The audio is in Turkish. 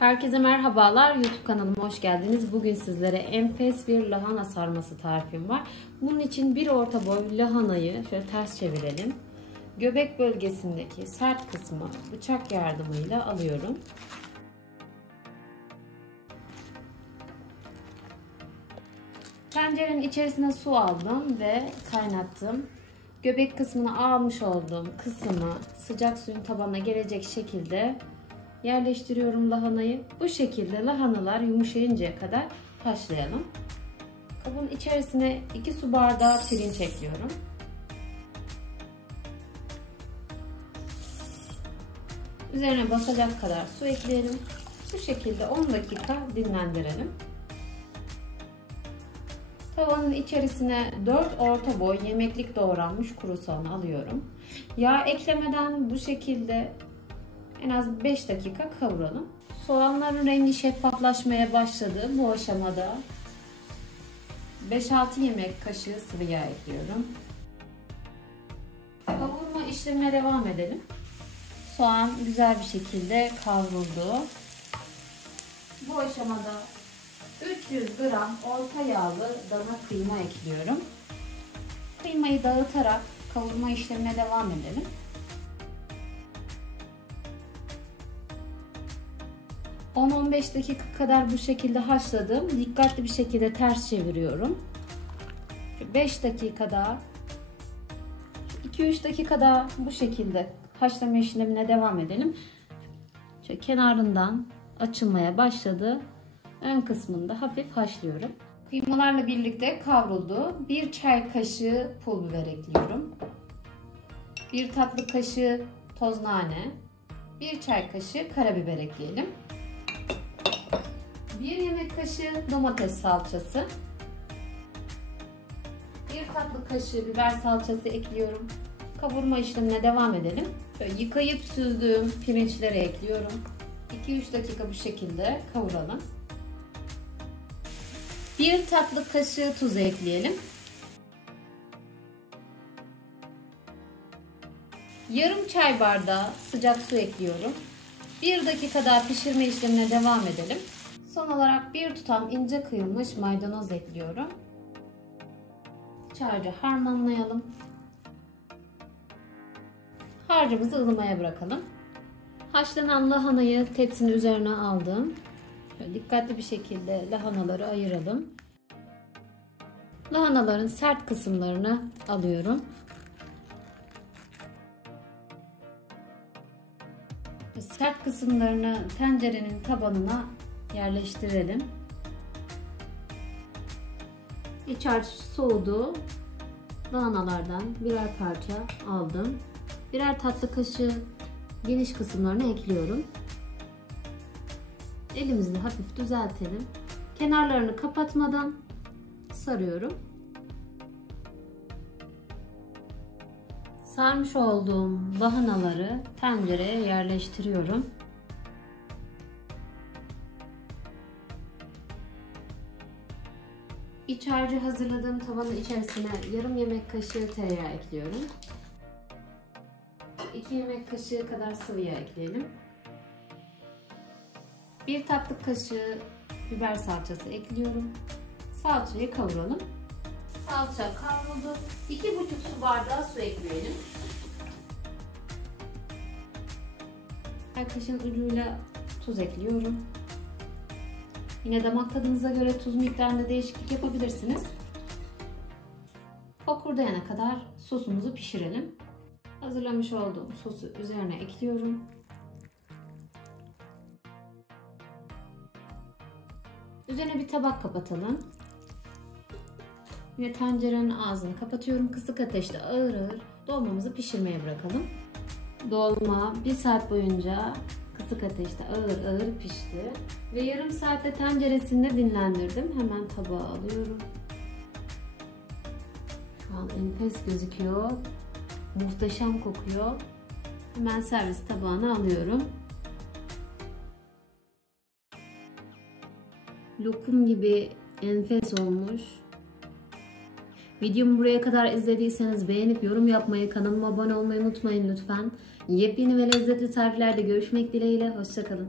Herkese merhabalar. YouTube kanalıma hoş geldiniz. Bugün sizlere enfes bir lahana sarması tarifim var. Bunun için bir orta boy lahanayı şöyle ters çevirelim. Göbek bölgesindeki sert kısmı bıçak yardımıyla alıyorum. Tencerenin içerisine su aldım ve kaynattım. Göbek kısmını almış olduğum kısmı sıcak suyun tabanına gelecek şekilde yerleştiriyorum lahanayı. Bu şekilde lahanalar yumuşayıncaya kadar haşlayalım. Kabın içerisine 2 su bardağı pirinç ekliyorum. Üzerine basacak kadar su ekleyelim. Bu şekilde 10 dakika dinlendirelim. Tavanın içerisine 4 orta boy yemeklik doğranmış kuru soğan alıyorum. Yağ eklemeden bu şekilde en az 5 dakika kavuralım. Soğanların rengi şeffaflaşmaya başladı. Bu aşamada 5-6 yemek kaşığı sıvı yağ ekliyorum. Kavurma işlemine devam edelim. Soğan güzel bir şekilde kavruldu. Bu aşamada 300 gram orta yağlı dana kıyma ekliyorum. Kıymayı dağıtarak kavurma işlemine devam edelim. ...10-15 dakika kadar bu şekilde haşladım. Dikkatli bir şekilde ters çeviriyorum. 5 dakikada, 2-3 dakikada bu şekilde haşlama işlemine devam edelim. Şöyle kenarından açılmaya başladı. Ön kısmında hafif haşlıyorum. Kıymalarla birlikte kavruldu. 1 çay kaşığı pul biber ekliyorum. 1 tatlı kaşığı toz nane. 1 çay kaşığı karabiber ekleyelim. 1 yemek kaşığı domates salçası. 1 tatlı kaşığı biber salçası ekliyorum. Kavurma işlemine devam edelim. Şöyle yıkayıp süzdüğüm pirinçleri ekliyorum. 2-3 dakika bu şekilde kavuralım. 1 tatlı kaşığı tuz ekleyelim. Yarım çay bardağı sıcak su ekliyorum. 1 dakika daha pişirme işlemine devam edelim. Son olarak 1 tutam ince kıyılmış maydanoz ekliyorum. Harcı harmanlayalım. Harcımızı ılımaya bırakalım. Haşlanan lahanayı tepsinin üzerine aldım. Şöyle dikkatli bir şekilde lahanaları ayıralım. Lahanaların sert kısımlarını alıyorum. Sert kısımlarını tencerenin tabanına yerleştirelim. İç harç soğudu. Lahanalardan birer parça aldım. Birer tatlı kaşığı geniş kısımlarını ekliyorum. Elimizle hafif düzeltelim. Kenarlarını kapatmadan sarıyorum. Sarmış olduğum lahanaları tencereye yerleştiriyorum. İç harcı hazırladığım tavanın içerisine yarım yemek kaşığı tereyağı ekliyorum. 2 yemek kaşığı kadar sıvı yağ ekleyelim. 1 tatlı kaşığı biber salçası ekliyorum. Salçayı kavuralım. Salça kavruldu. 2,5 su bardağı su ekleyelim. Her kaşığın ucuyla tuz ekliyorum. Yine damak tadınıza göre tuz miktarında değişiklik yapabilirsiniz. Fokurdayana kadar sosumuzu pişirelim. Hazırlamış olduğum sosu üzerine ekliyorum. Üzerine bir tabak kapatalım. Yine tencerenin ağzını kapatıyorum. Kısık ateşte ağır ağır dolmamızı pişirmeye bırakalım. Dolma 1 saat boyunca kısık ateşte ağır ağır pişti. Ve yarım saatte tenceresinde dinlendirdim. Hemen tabağa alıyorum. Şu an enfes gözüküyor. Muhteşem kokuyor. Hemen servis tabağına alıyorum. Lokum gibi enfes olmuş. Videomu buraya kadar izlediyseniz beğenip yorum yapmayı, kanalıma abone olmayı unutmayın lütfen. Yepyeni ve lezzetli tariflerde görüşmek dileğiyle. Hoşça kalın.